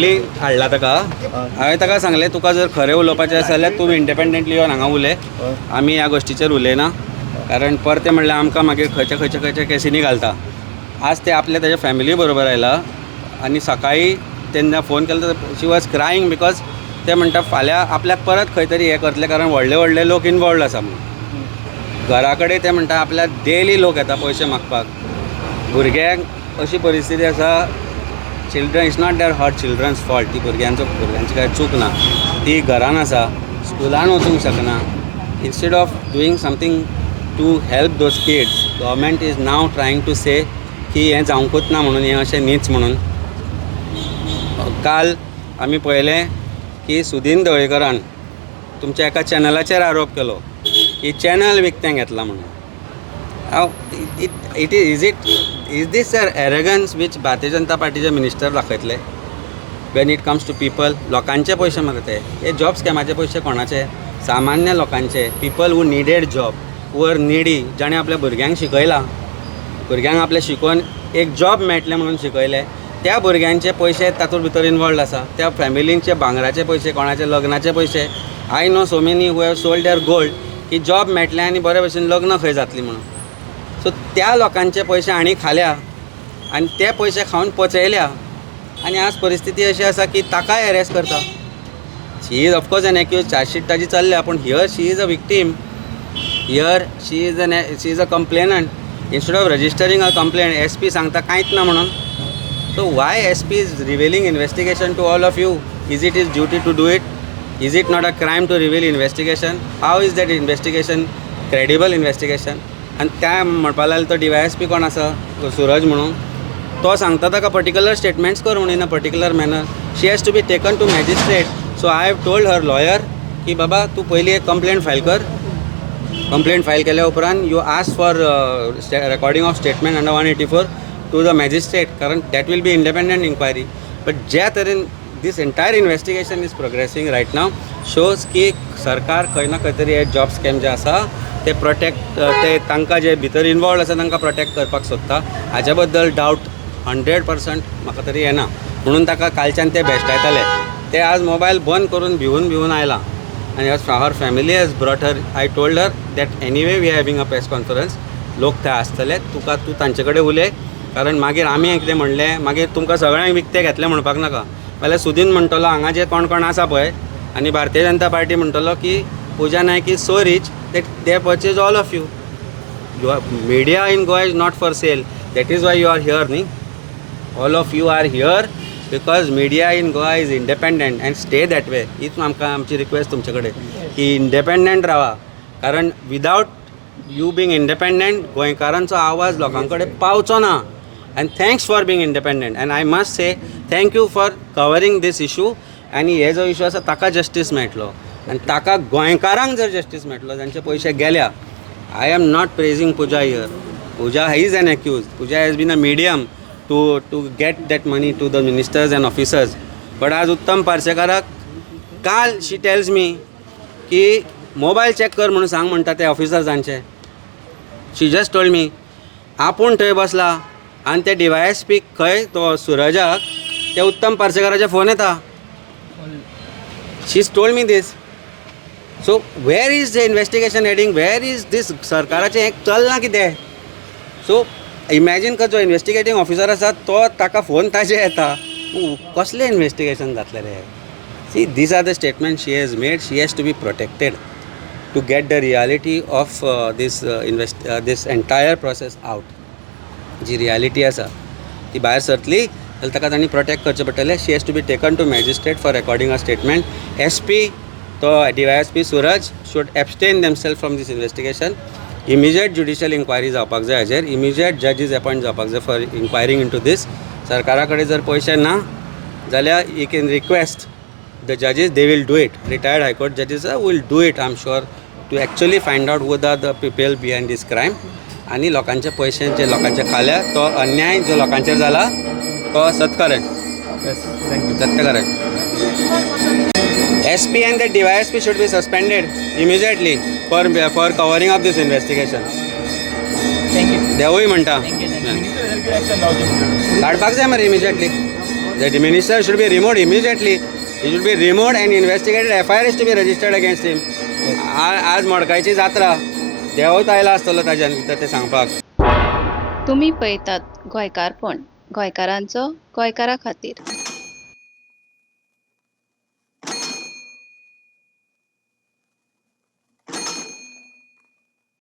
Directly हाडला ताका. हांवें ताका सांगलें तुका जर खरें उलोवपाचें आसा जाल्यार तूं इंडिपेंडंटली येवन हांगा उलय, आमी ह्या गोश्टीचेर उलयना. कारण परते म्हणल्यार आमकां मागीर खंयच्या खंयच्या केसींनी घालता. आज ते आपल्या ताज्या फॅमिली बरोबर आयला आनी सकाळी तेन्ना फोन केलो तर शी वॉज क्रायींग बिकॉज ते म्हणटा फाल्यां आपल्याक परत खंय तरी हें करतले कारण व्हडले व्हडले लोक इनवॉल्ड आसा म्हणून. घरा कडेन ते म्हणटा आपल्याक डेली लोक येता पयशे मागपाक. भुरग्यांक अशी परिस्थिती आसा, children it's not their her children's fault. ती भुरग्यांची कांय चूक ना. ती घरान आसा, स्कुलान वचूंक शकना. Instead of doing something to help those kids, government is now trying to say की हें जावंकूच ना म्हणून, हें अशें न्हीच म्हणून. काल आमी पळयलें की सुदीन ढवळीकरान तुमच्या एका चॅनलाचेर आरोप केलो की चॅनल विकतें घेतला म्हणून. Is this sir arrogance which Bharatiya Janata पार्टीचे मिनिस्टर दाखयतले when it comes to people? लोकांचे पयशे मागते हे जॉब स्कॅमाचे पयशे कोणाचे? सामान्य लोकांचे. People who needed job, who are needy, जाणें आपल्या भुरग्यांक शिकयला, भुरग्यांक आपले शिकोवन एक जॉब मेळटले म्हणून शिकयले, त्या भुरग्यांचे पयशे तातूंत भितर इनवॉल्ड आसा. त्या फॅमिलींचे भांगराचे पयशे, कोणाचे लग्नाचे पयशे. I know so many who have sold there gold की जॉब मेळटलें आनी बरे भशेन लग्न खंय जातली म्हणून. सो त्या लोकांचे पयशे हांणी खाल्या आनी ते पयशे खावन पचयल्या आनी आज परिस्थिती अशी आसा की ताकाय एरेस्ट करता. She is of course an accused, chargesheet ताजी चल्ल्या, पूण here she is a victim. Here she is a complainant. Instead of registering a complaint SP सांगता कांयच ना म्हणून. So why SP is revealing investigation to all of you? Is it his duty to do it? Is it not a crime to reveal investigation? How is that investigation credible investigation? And त्या म्हणपा लागलो तो DYSP कोण आसा, सुरज म्हणून, तो सांगता ताका पर्टिक्युलर स्टेटमेंट्स कर म्हणून in a particular manner. She has to be taken to magistrate. So I have told her lawyer की बाबा तूं पयलीं एक कंप्लेंट फायल कर. कंप्लेंट फायल केल्या उपरांत you ask for recording of statement under 184 to the magistrate, कारण that will be independent inquiry. But ज्या तरेन this entire investigation is progressing right now shows की सरकार खंय ना खंय तरी हे जॉब स्कॅम जे आसा ते प्रोटेक्ट, ते तांकां जे भितर इनवॉल्ड आसा तांकां प्रोटेक्ट करपाक सोदता. हाच्या बद्दल डावट 100% म्हाका तरी येना. म्हणून ताका कालच्यान ते भेश्टायताले. ते आज मोबायल बंद करून भिवून आयला आनी her family has brought her. I told her that anyway we are having a press conference, लोक थंय आसतले, तूं तांचे कडेन उलय. कारण मागीर आमी कितें म्हणलें, मागीर तुमकां सगळ्यांक विकतें घेतलें म्हणपाक नाका. जाल्यार सुदीन म्हणटलो हांगा जे कोण कोण आसा पळय, आनी भारतीय जनता पार्टी म्हणटलो की Puja Naik is so rich that they purchase all of you. Media in Goa is not for sale. That is why you are here न्ही. All of you are here because media in Goa is independent and stay that way. हीच आमकां आमची request तुमचे कडेन की independent रावा. कारण without you being independent गोंयकारांचो आवाज लोकां कडेन पावचो ना. And thanks for being independent, and I must say thank you for covering this issue. आनी हे जो इशू आसा ताका जस्टीस मेळटलो आनी ताका गोंयकारांक जर जस्टीस मेळटलो जांचे पयशे गेल्या. I am not praising Puja here. Puja is an accused. Puja has been a medium to get that money to the ministers and officers. But आज उत्तम पार्सेकाराक काल शी टेल्स मी की मोबायल चॅक कर म्हणून सांग म्हणटा ते ऑफिसर्सांचे. शी जस्ट टोल्ड मी आपूण थंय बसला आनी ते DYSP खंय तो सुरजाक ते उत्तम पार्सेकाराचे फोन येता. She is told me this. So where is the investigation heading? Where is this? सरकाराचें हें चलना कितें? सो इमॅजीन कर, जो इन्वेस्टिगेटींग ऑफिसर आसा तो ताका फोन ताजे येता. कसलें इन्वेस्टिगेशन जातलें रे? See, these are the statement she has made. She has to be protected to get the reality of this entire process out. जी रियालिटी आसा ती भायर सरतली जाल्यार ताका तांणी प्रोटेक्ट करचें पडटलें. शी has to be taken to magistrate for recording a statement. SP तो DYSP Suraj should एबस्टेन themselves from this investigation. Immediate judicial inquiry जावपाक जाय हाजेर. इमिजिएट जजीस अपॉयंट जावपाक जाय फॉर इन्क्वायरींग इन टू दीस. सरकारा कडेन जर पयशे ना जाल्यार he can request the जजीस. They will do it. Retired high court जजीस will do it, I am sure, to actually find out who are the people behind this crime. आनी लोकांचे पयशांचे लोकांचे खाल्या तो अन्याय जो लोकांचेर जाला तो सत्करें. सत्य SP and the DYSP should be suspended immediately for covering up this investigation. देवूय म्हणटा काडपाक जाय मरे immediately. The minister should be removed immediately. He should be removed and investigated. FIR is to be registered against him. आज मडकायची जात्रा देवूच आयला आसतलो ताज्यान भितर ते सांगपाक. तुम्ही पळयतात गोंयकारपण, गोंयकारांचो गोंयकारा खातीर.